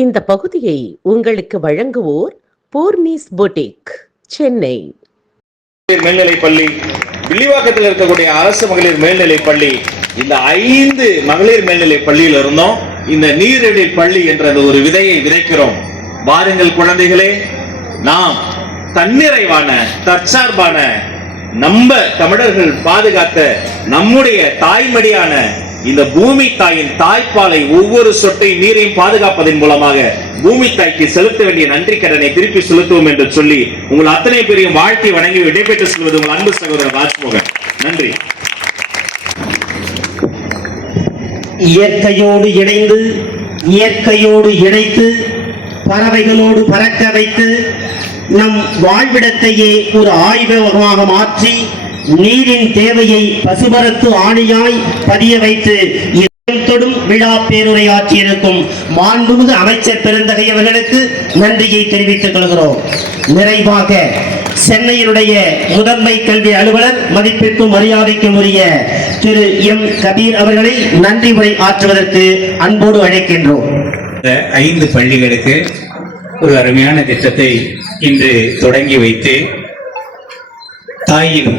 இந்த பகுதியை உங்களுக்கு வழங்குவோர் பூர்ணிஸ் பொட்டிக், சென்னை. மேல்நிலை பள்ளி, வில்லிவாக்கத்தில் இருக்கக்கூடிய அரசு மகளிர் மேல்நிலை பள்ளி, இந்த 5 மகளிர் மேல்நிலை பள்ளியில் இருந்தோம் இந்த நீரிழி பள்ளி என்ற ஒரு விதையை விதைக்கிறோம். வாருங்கள் குழந்தைகளே, நாம் தன்னிறைவான தற்சார்பான நம்ம தமிழர்கள் பாதுகாத்த நம்முடைய தாய்மடியான இந்த பூமி தாயின் தாய்ப்பாலை ஒவ்வொரு சொட்டை நீரையும் பாதுகாப்பதன் மூலமாக பூமி தாய்க்கு செலுத்த வேண்டிய நன்றி கடனை திருப்பி செலுத்துவோம் என்று சொல்லி உங்கள் அத்தனை பேரையும் வாழ்த்தி வணங்கி விடைபெற்று செல்வது உங்கள் அன்பு சகோதரர் ராஜ்மோகன். நன்றி. இயற்கையோடு இணைந்து இயற்கையோடு இணைத்து பறவைகளோடு பறக்க வைத்து நம் வாழ்விடத்தையே ஒரு ஆய்வகமாக மாற்றி நீரின் தேவையை பசுபரத்து ஆணியாய் பதிய வைத்து தொடும் விழா பேருரையாற்றியிருக்கும் மாண்புமிகு அமைச்சர் பெருந்தகை அவர்களுக்கு நன்றியை தெரிவித்துக் கொள்கிறோம். நிறைவாக சென்னையினுடைய முதன்மை கல்வி அலுவலர் மதிப்பிற்கும் மரியாதைக்கும் உரிய திரு எம் கபீர் அவர்களை நன்றி உரை ஆற்றுவதற்கு அன்போடு அழைக்கின்றோம். 5 பள்ளிகளுக்கு ஒரு அருமையான திட்டத்தை இன்று தொடங்கி வைத்து தாயின்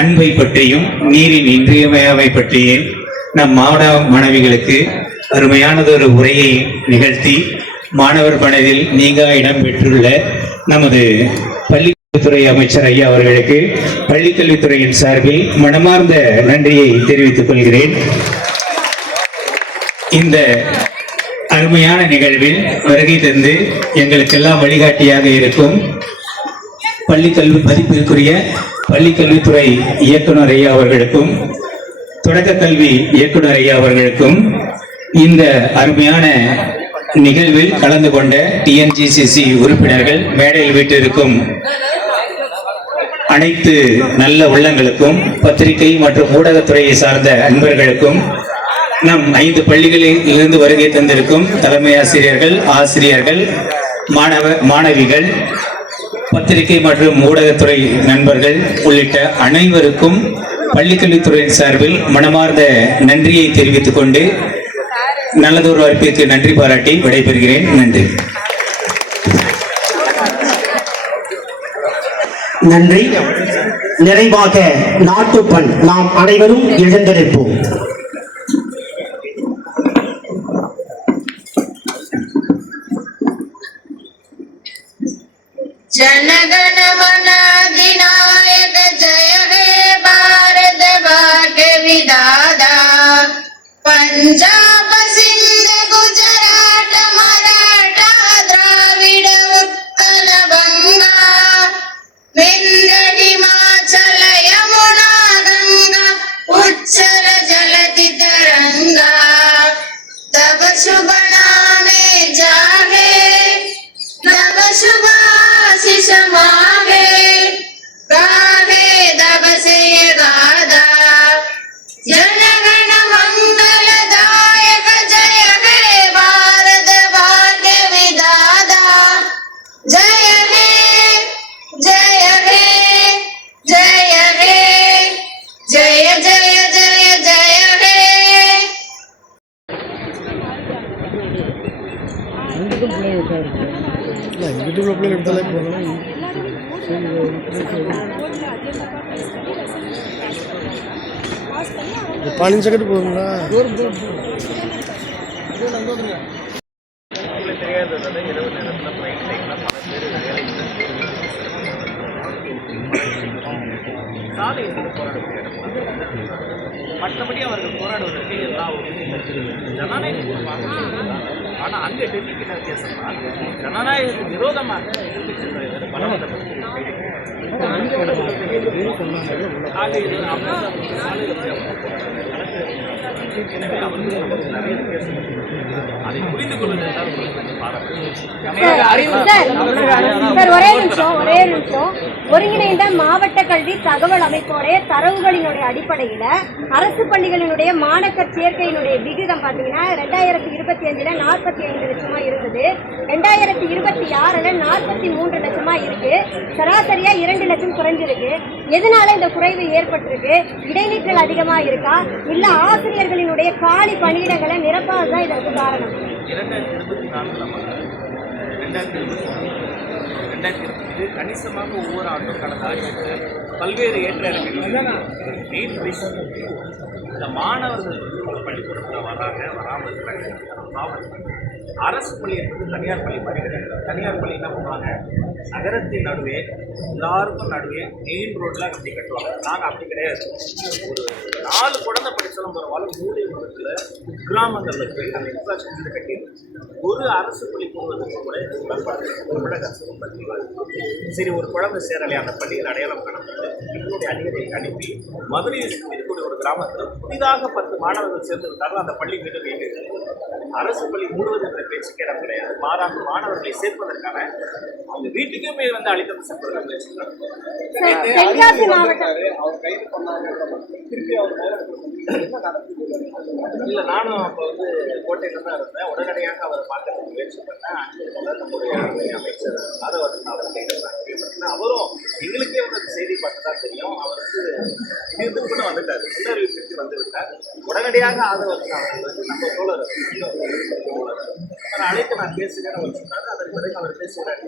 அன்பை பற்றியும் நீரின் இன்றியமையாமை பற்றியும் நம் மாணவ மாணவிகளுக்கு அருமையானதொரு உரையை நிகழ்த்தி மாணவர் மனதில் நீங்கா இடம் பெற்றுள்ள நமது பள்ளிக்கல்வித்துறை அமைச்சர் ஐயா அவர்களுக்கு பள்ளிக்கல்வித்துறையின் சார்பில் மனமார்ந்த நன்றியை தெரிவித்துக் கொள்கிறேன். இந்த அருமையான நிகழ்வில் வருகை தந்து எங்களுக்கெல்லாம் வழிகாட்டியாக இருக்கும் பள்ளிக்கல்வி மதிப்பிற்குரிய பள்ளிக்கல்வித்துறை இயக்குனர் ஐயா அவர்களுக்கும் தொடக்க கல்வி இயக்குனர் ஐயா அவர்களுக்கும் இந்த அருமையான நிகழ்வில் கலந்து கொண்ட டிஎன்ஜிசிசி உறுப்பினர்கள், மேடையில் வீட்டிற்கும் அனைத்து நல்ல உள்ளங்களுக்கும், பத்திரிகை மற்றும் ஊடகத்துறையை சார்ந்த அன்பர்களுக்கும், நம் 5 பள்ளிகளில் இருந்து வருகை தந்திருக்கும் தலைமை ஆசிரியர்கள், ஆசிரியர்கள், மாணவிகள், பத்திரிகை மற்றும் ஊடகத்துறை நண்பர்கள் உள்ளிட்ட அனைவருக்கும் பள்ளிக்கல்வித்துறையின் சார்பில் மனமார்ந்த நன்றியை தெரிவித்துக் கொண்டு நல்லதொரு வாய்ப்பிற்கு நன்றி பாராட்டி விடைபெறுகிறேன். நன்றி. நன்றி. நிறைவாக நாட்டுப்பண் நாம் அனைவரும் எழுந்திருப்போம். जनगण मन अधिनायक जय हे भारत भाग्य विधाता, पंजाब सिंध गुजरात मराठा द्राविड उत्कल बंगा, विंध्य हिमाचल यमुना गंगा, उच्चल जलधि तरंगा, तब शुभ नामे जागे, तब शुभ आशीष मांगे, गाहे तब से गादा, जनगण मंगलदायक जय हे भारत भाग्य विधाता, जय हे जय हे जय हे जय जय जय जय हे. पानी जगह போகுங்களா? மற்றபடி அவர்கள் போராடுவதற்கு எல்லா ஜனநாயக பூர்வமாக, ஆனால் அங்கே டெல்லிக்கு என்ன வித்தியாசம்னா ஜனநாயகத்துக்கு விரோதமாக அதை புரிந்து கொள்வது ஒரே நிமிஷம் ஒருங்கிணைந்த மாவட்ட கல்வி தகவல் அமைப்போடைய தரவுகளினுடைய அடிப்படையில் அரசு பள்ளிகளினுடைய மாணக்கர் சேர்க்கையினுடைய விகிதம் பார்த்தீங்கன்னா 2025 45 லட்சமா இருந்தது, 2026 43 லட்சமா இருக்கு. சராசரியா 2 லட்சம் குறைஞ்சிருக்கு. எதனால இந்த குறைவு ஏற்பட்டிருக்கு? இடைநிற்றல் அதிகமா இருக்கா, இல்ல ஆசிரியர்களினுடைய காலி பணியிடங்களை நிரப்பாததான் இதற்கு காரணம்? 2024 கணிசமாக ஒவ்வொரு ஆண்டும் கடந்த ஆட்சிக்கு பல்வேறு ஏற்ற மெயின் ரீசன் இந்த மாணவர்கள் வந்து ஒரு பள்ளிக்கூடத்தில் வராமல் இருக்காங்க. அரசு பள்ளி என்பது தனியார் பள்ளி மாதிரி கிடையாது. தனியார் பள்ளி என்ன பண்ணுவாங்க, நகரத்தின் நடுவே எல்லாருக்கும் நடுவே மெயின் ரோட்ல கட்டி கட்டுவாங்க. நாங்கள் அப்படி கிடையாது. ஒரு 4 குழந்தை படித்தாலும் பரவாயில்ல, மூலை முகத்தில் கிராமங்களில் போய் அந்த இன்ஃப்ராஸ்ட்ரக்சர் கட்டிடுது. ஒரு அரசு பள்ளி போவதற்கு கூட தமிழக அரசு பள்ளிகள் சரி ஒரு குழந்தை சேரலையா அந்த பள்ளியில் அடையாளம் காணப்பட்டு எங்களுடைய அதிகாரியை அனுப்பி மதுரையில் இருக்கக்கூடிய ஒரு கிராமத்தில் புதிதாக 10 மாணவர்கள் சேர்ந்து விட்டார்கள். அந்த பள்ளி மீது வேண்டியது அரசு பள்ளி மூடுவது என்ற பேச்சுக்கே இடம் கிடையாது. மாறாக மாணவர்களை சேர்ப்பதற்கான அவங்க வீட்டுக்கே போய் வந்து அளித்தம் செல்வதற்கு முயற்சிக்கிறாங்க. தென்காசி மாவட்டம் இல்லை, நானும் அப்போ வந்து கோட்டையில் தான் இருந்தேன். உடனடியாக அவரை பார்க்கறதுக்கு முயற்சி பண்ணேன். நம்முடைய அமைச்சர் ஆதவன் அவர் கேட்குறாங்க. அவரும் எங்களுக்கே வந்து அந்த செய்தி பார்த்து தான் தெரியும். அவர் வந்து இதுக்குன்னு வந்துட்டார், முன்னறிவிப்புக்கு வந்து விட்டார். உடனடியாக ஆதவன் அவர் வந்து நம்ம தோழர் அழைத்து நான் பேசுகிறேன் அவர் சொன்னார். அதற்கு பிறகு அவர் பேசுகிறார்.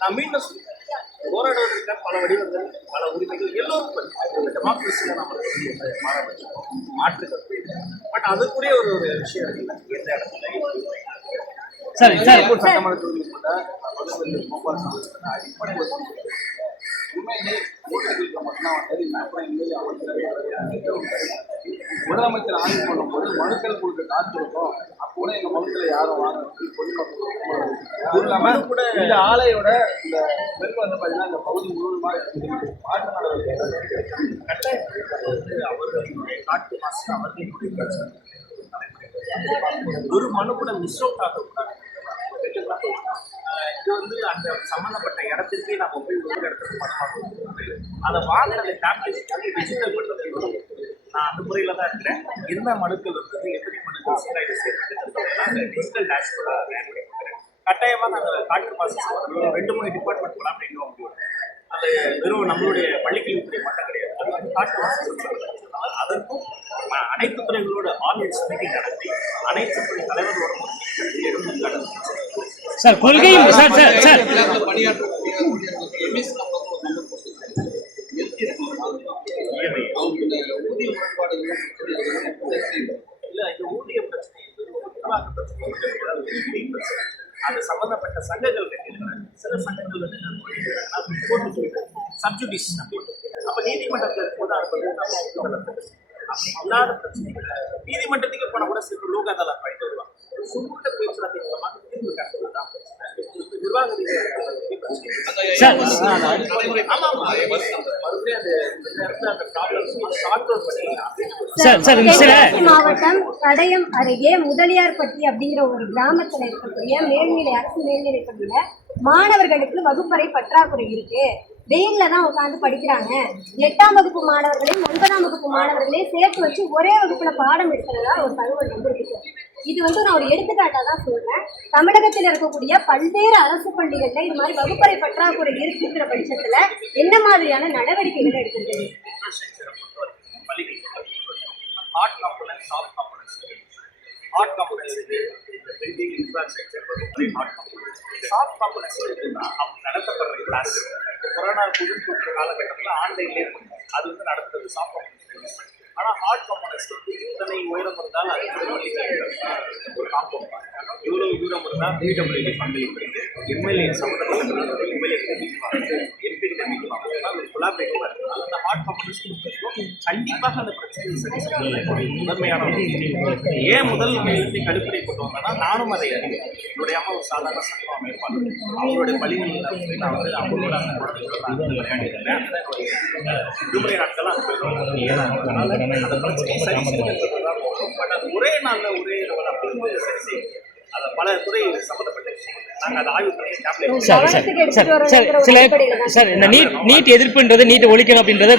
நான் மீண்டும் போராடுவதற்கான பல வடிவங்கள், பல உரிமைகள் எல்லோருக்கும் டெமோக்ரஸியில் நம்ம மாறப்பட்டிருக்கோம், மாற்றுக்கிறது. பட் அதுக்குரிய ஒரு விஷயம் இருக்குல்ல, எந்த இடத்துல சட்டமன்ற தொகுதியில் கூட அடிப்படை உண்மையிலே மட்டும்தான் முதலமைச்சர் ஆய்வு பண்ணும்போது மனுக்கள் கொடுக்க காசு இருக்கும். அப்போ கூட எங்க மனுக்களை யாரும் வாங்க பொதுமக்கள் கூட இந்த ஆலையோட இந்த நெல் வந்து பார்த்தீங்கன்னா இந்த பகுதி முழுவதுமாக மாற்று நடவடிக்கை அவர்களுடைய காட்டு மாசு அவர்களுடைய பிரச்சனை. ஒரு மனு கூட மிஸ் அவுட் ஆகக்கூடாது. இது வந்து அந்த சம்மந்தப்பட்ட இடத்திற்கே நம்ம போய் ஒரு இடத்துக்கு மனமாக அதை வாங்கினதை டேப்லெட் டிஜிட்டல் பண்ணுறது. நான் அந்த முறையில் தான் இருக்கிறேன். என்ன மனுக்கள் இருக்குது, எத்தனை மனுக்கள் சீராய்வு செய்யப்பட்டு டிஜிட்டல் டேஷ்போர்டாக பயன்படுத்துகிறேன். கட்டாயமாக நாங்கள் காற்று மாசு 2-3 டிபார்ட்மெண்ட் கூட அப்படின்னு முடியும். அது வெறும் நம்மளுடைய பள்ளிக்கல்வித்துறை மட்டும் கிடையாது. அது வந்து காற்று மாசு அதற்கும் அனைத்து துறைகளோட ஆன்லைன் மீட்டிங் நடத்தி அனைத்து துறை தலைவர்களோட சார் கொள்கையும் சார் சார் சார் ஊதிய பிரச்சனை அது சம்பந்தப்பட்ட சங்கங்கள் சில சங்கங்கள் சப்ஜுடிஸ் அப்ப நீதிமன்றத்தில் இருக்கும்போது அது இல்லாத பிரச்சனைகள் நீதிமன்றத்துக்கு போன கூட சில லோக அதாலத் பண்ணிட்டு வருவாங்க. சுமூக பேச்சுவார்த்தை மூலமாக தீர்வு காண்பதுதான் நிர்வாக மாவட்டம் கடையம் அருகே முதலியார்பட்டி அப்படிங்கிற ஒரு கிராமத்தில் இருக்கக்கூடிய மேல்நிலை அரசு மேல்நிலைப் பள்ளியில மாணவர்களுக்கு வகுப்பறை பற்றாக்குறை இருக்கு. வெயில்ல தான் உட்காந்து படிக்கிறாங்க. 8ஆம் வகுப்பு மாணவர்களையும் 9ஆம் வகுப்பு மாணவர்களையும் சேர்த்து வச்சு ஒரே வகுப்புல பாடம் எடுக்கிறதா ஒரு தகவல் வந்துருக்கு. இது வந்து நான் ஒரு எடுத்துக்காட்டா தான் சொல்றேன். தமிழகத்தில் இருக்கக்கூடிய பல்வேறு அரசு பள்ளிகள்ல இது மாதிரி வகுப்பறை பற்றாக்குறை இருக்குங்கிற பட்சத்துல என்ன மாதிரியான நடவடிக்கைகள் எடுக்கிறது? Hard components building infrastructure soft components அவங்க நடத்தப்படுற கிளாஸ் கொரோனா தொற்று காலகட்டத்தில் ஆன்லைன்லேயே அது வந்து நடத்துறது சாஃப்ட் காம்பனன்ஸ். ஆனால் ஹார்ட் காம்பனன்ஸ் வந்து இத்தனை உயரம் இருந்தால் அது ஒரு காம்பவுண்ட் இவ்வளவு தூரம் இருந்தால் பிடபிள்யூடி பங்களிப்பு எம்எல்ஏ சம்மந்தப்பட்ட எம்எல்ஏ எம்பி ஒரு கொலாபரேட்டிவாக இருக்குது. அந்த ஹார்ட் காம்பனன்ஸ் கண்டிப்பாக அந்த பிரச்சனையை சரி செய்வது முதன்மையான ஏன் முதல் நிலையத்தை கடுப்படை கொண்டு வந்தோம்னா நானும் அதை அறிவேன். என்னுடைய அம்மா ஒரு சாதாரண சங்கம் அமைப்பாங்க. அவங்களுடைய பள்ளிகளில் நான் வந்து அவங்களோட அந்த குழந்தைகளோட நான் விளையாடிருந்தேன். விடுமுறை நாட்கள்லாம் அந்த பிரச்சனையை சரி செய்வது. பட் அது ஒரே நாளில் ஒரே அப்படி சரி செய்யும் அதை பல துறை சம்பந்தப்பட்ட விஷயங்கள் நாங்கள் அதை ஆய்வு பண்ணி சார் சார் சார் சார் சில சார் இந்த நீட் எதிர்ப்புன்றது நீட் ஒழிக்கணும் அப்படின்றத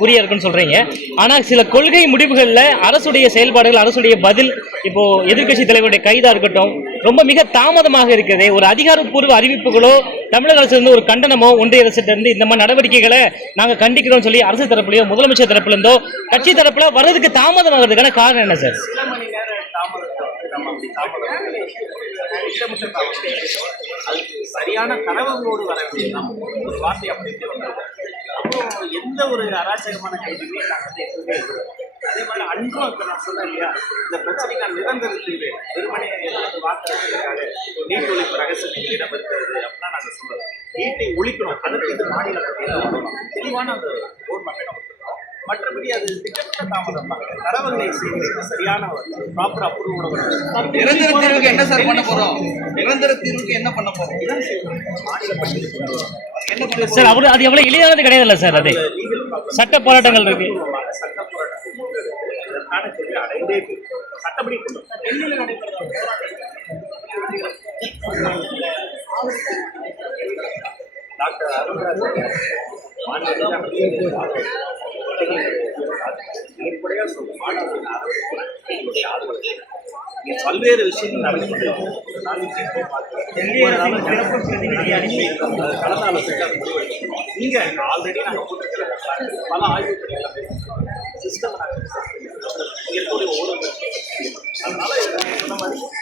குறியா இருக்குன்னு சொல்றீங்க. ஆனா சில கொள்கை முடிவுகள்ல அரசுடைய செயல்பாடுகள், அரசுடைய பதில், இப்போ எதிர்க்கட்சி தலைவருடைய கைதா இருக்கட்டும், ரொம்ப மிக தாமதமாக இருக்கிறதே. ஒரு அதிகாரப்பூர்வ அறிவிப்புகளோ தமிழக அரசு இருந்து ஒரு கண்டனமோ ஒன்றிய அரசிட்ட இருந்து இந்த மாதிரி நடவடிக்கைகளை நாங்க கண்டிக்கிறோம் சொல்லி அரசு தரப்புலையோ முதலமைச்சர் தரப்புல இருந்தோ கட்சி தரப்புல வர்றதுக்கு தாமதமாகிறதுக்கான காரணம் என்ன சார்? சில மணி நேர தாமதத்தை நம்ம அப்படி தாமதம் திட்டமிட்ட தாமதம் அதுக்கு சரியான தரவுகளோடு வர வேண்டியதுதான் ஒரு வார்த்தை அப்படியே வந்தது. அப்புறம் எந்த ஒரு அராஜகமான கைதுமே நாங்கள் வந்து எப்பவுமே இருக்கிறோம். அதே மாதிரி அன்றும் இப்போ நான் சொன்னேன் இல்லையா, இந்த பிரச்சனைக்கான நிரந்தர தீர்வு வெறுமனே வாக்குறதுக்காக நீட் ஒழிப்பு ரகசியம் எங்களிடம் இருக்கிறது அப்படின்னா நாங்கள் சொல்றோம். நீட்டை ஒழிக்கணும், அதற்கு இது மாநில பட்டியலில் தெளிவான அந்த போர் மக்கள் நம்ம மற்றபடி அது திட்டமிட்ட தாமதம் தான். தரவுகளை சேகரித்து சரியான ப்ராப்பர் அப்ரூவோட நிரந்தர தீர்வுக்கு என்ன சார் பண்ண போறோம்? நிரந்தர தீர்வுக்கு என்ன பண்ண போறோம்? மாநில பட்டியலுக்கு என்ன பண்ண சார் அவரு அது எவ்வளவு எளிதானது கிடையாதுல்ல சார். அது சட்ட போராட்டங்கள் இருக்கு. சட்ட போராட்டம் இதற்கான கேள்வி அடைந்தே சட்டப்படி டெல்லியில் நடைபெறும் டாக்டர் அருண்ராஜ் வெளிப்படையாக சொல்லும் மாணவர்களின் ஆதரவு பல்வேறு விஷயங்கள் நடந்து கலந்து ஆலோசனை நீங்க ஆல்ரெடி நாங்கள் போட்டிருக்கிற பல ஆய்வு சிஸ்டம் இருக்கக்கூடிய ஓடும் அதனால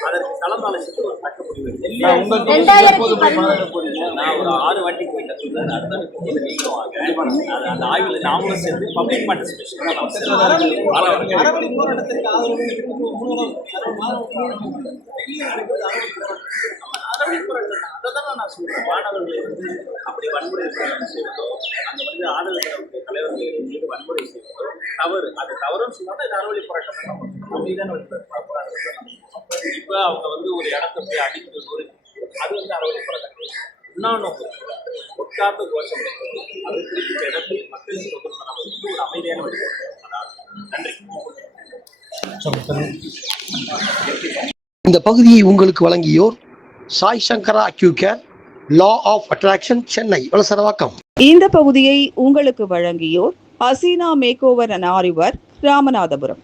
அதற்கு கலந்து ஆலோசித்து ஒரு தக்க முடிவு. நான் ஒரு 6 வாட்டி போயிட்டேன் சொல்றேன். அடுத்த நீங்களும் வாங்க. அந்த ஆய்வில் நாமளும் சேர்ந்து பப்ளிக் பார்ட்டிசிபேஷன் அறவழி போராட்டத்திற்கு அறவழி போராட்டம் அதை தான் நான் சொல்றேன். மாணவர்களை வந்து அப்படி வன்முறை செய்வதோ அங்கே வந்து ஆதரவு தலைவர்களை மீது வன்முறை செய்வதோ தவறு. அது தவறுன்னு சொன்னாலும் இது அறவழி போராட்டம் அப்படிதான் போராட்டம். இப்போ அவங்க வந்து ஒரு இடத்த போய் அடிக்கிறது அது வந்து அறவழி போராட்டம். இன்னொன்று உட்கார்ந்து கோஷம் அது குறிப்பிட்ட இடத்தில் மக்களுக்கு வந்து ஒரு அமைதியான நன்றி. இந்த பகுதியை உங்களுக்கு வழங்கியோர் Sai Sankara acu care, law of attraction, Chennai Valasaravakkam. இந்த பகுதியை உங்களுக்கு வழங்கியோர் ஹசீனா மேக் ஓவர் அண்ட் ஆரிவர், ராமநாதபுரம்.